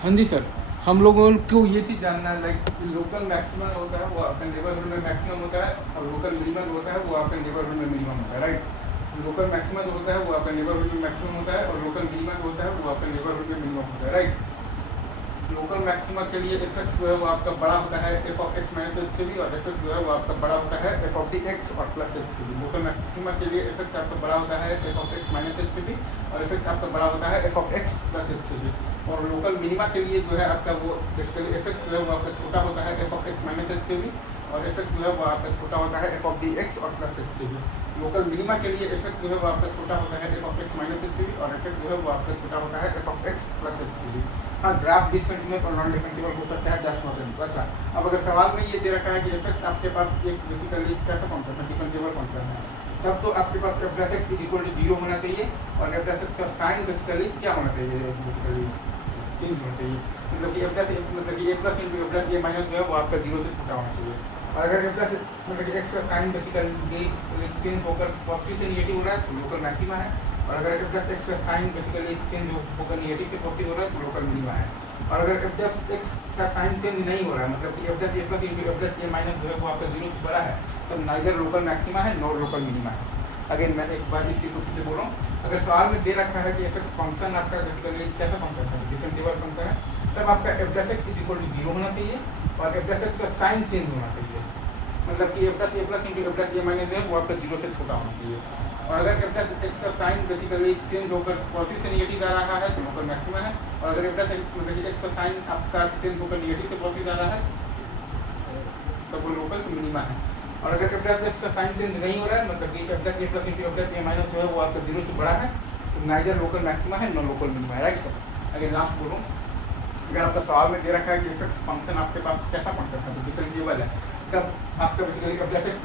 हाँ जी सर, हम लोगों को ये चीज़ जानना है लाइक लोकल मैक्सिमम होता है वो आपके नेबरहुड में मैक्सिमम होता है, और लोकल मिनिमम होता है वो आपके नेबरहुड में मिनिमम होता है, राइट। लोकल मैक्सिमम जो होता है वो आपका नेबरहुड में मैक्सिमम होता है, और लोकल मिनिमम जो होता है वो आपके नेबरहुड में मिनिमम होता है, राइट। लोकल मैक्सिमा के लिए एफ एक्स जो है वो आपका बड़ा होता है F of x minus H से भी, और एफ एक्स जो है वो आपका बड़ा होता है एफ ऑफ दी एक्स और प्लस एच से भी। लोकल मैक्सिमा के लिए एफ एक्स आपका बड़ा होता है F of x minus H से भी, और एफ एक्स आपका बड़ा होता है F of x plus H से भी। और लोकल मिनिमा के लिए जो है आपका वो बेसिकली एफ एक्स जो है वो आपका छोटा होता है F of x minus H से भी, और एफ एक्स जो है वो आपका छोटा होता है एफ ऑफ दी एक्स और प्लस एच से भी। लोकल मिनिमा के लिए एफ एक्स जो है वो आपका छोटा होता है F of x minus H से भी, और एफ एक्स जो है वो आपका छोटा होता है F of x plus H से भी। हाँ, ग्राफ डिसकंटिन्यूअस और नॉन डिफरेंशिएबल हो सकता है, दैट्स नॉट एन इशू। अच्छा, अब अगर सवाल में ये दे रखा है कि एफ एक्स आपके पास एक बेसिकली कैसा फंक्शन है, डिफरेंशिएबल फंक्शन है, तब तो आपके पास F plus x is equal to 0 होना चाहिए, और एफ प्लस एक्स का साइन बेसिकली क्या होना चाहिए, बेसिकली चेंज होना चाहिए। मतलब कि एफ प्लस मतलब कि a plus into a plus A minus जो है वो आपका 0 से छोटा होना चाहिए। और अगर एफ प्लस मतलब कि एक्स का साइन बेसिकली चेंज होकर पॉजिटिव से निगेटिव हो रहा है तो लोकल मैक्सिमा है, और अगर एफ प्लस एक्स का साइन बेसिकली चेंज होकर निगेटिव से पॉजिटिव हो रहा है तो लोकल मिनिमा है। और अगर एफ प्लस एक्स का साइन चेंज नहीं हो रहा है, मतलब कि F plus into F plus ए माइनस जो है वो आपका 0 से बड़ा है, तब नाइदर लोकल मैक्सिमा है नॉर लोकल मिनिमा है। अगेन मैं एक बार इस चीज़ को फिर से बोल रहा हूँ, अगर सवाल में दे रखा है कि एफ एक्स फंक्शन आपका बेसिकली कैसा फंक्शन है, डिफरेंशिएबल फंक्शन है, तब आपका f plus x is equal to 0 होना चाहिए, और एफ प्लस एक्स का साइन चेंज होना चाहिए, मतलब कि a plus into a plus A minus जो है वो आपका 0 से छोटा होना चाहिए। और अगर ए प्लस एक्स का साइन बेसिकली चेंज होकर पॉजिटिव से निगेटिव जा रहा है तो लोकल मैक्सिमा है, और अगर ए प्लस मतलब कि एक्स का साइन आपका चेंज होकर निगेटिव से पॉजिटिव जा रहा है तो वो लोकल मिनिमा है। और अगर ए प्लस एक्स का साइन चेंज नहीं हो रहा है, मतलब कि a plus into a plus A minus जो है वो आपका 0 से बड़ा है, तो नाइदर लोकल मैक्सिमा है नॉन लोकल मिनिमा है, राइट सर। अगर लास्ट बोलूँ, अगर आपका सवाल में दे रखा है कि एफ एक्स फंक्शन आपके पास कैसा फंक्शन है, तो डिफरेंशिएबल है, तब आपका बेसिकली एफ प्लस एक्स